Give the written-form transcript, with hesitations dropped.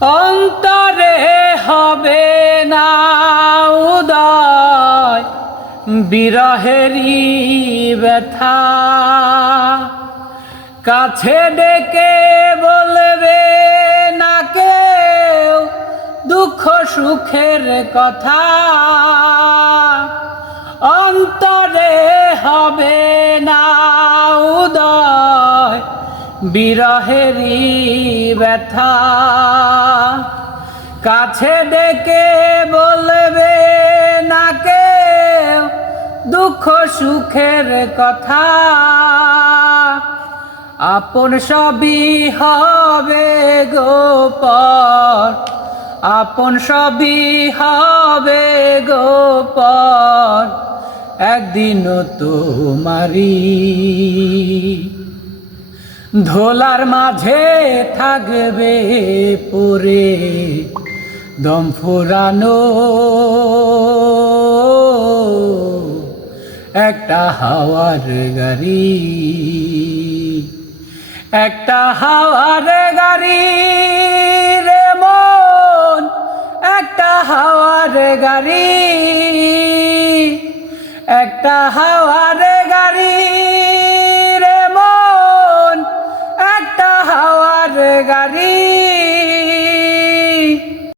অন্তরে হবে না উদয় বিরহেরই ব্যথা, কাছে ডেকে বলবে না কেউ দুঃখ সুখের কথা। অন্তরে হবে না উদয় বিরহেরই ব্যথা, কাছে ডেকে বলবে না কেউ দুঃখ সুখের কথা। আপন সবই হবে গোপন, আপন সবই হবে গোপন, একদিনও তোমারি। ধোলার মাঝে থাকবে পরে দম ফুরানো একটা হাওয়ার গাড়ি, একটা হাওয়ার গাড়ি রে মন, একটা হাওয়ার গাড়ি, একটা হাওয়ার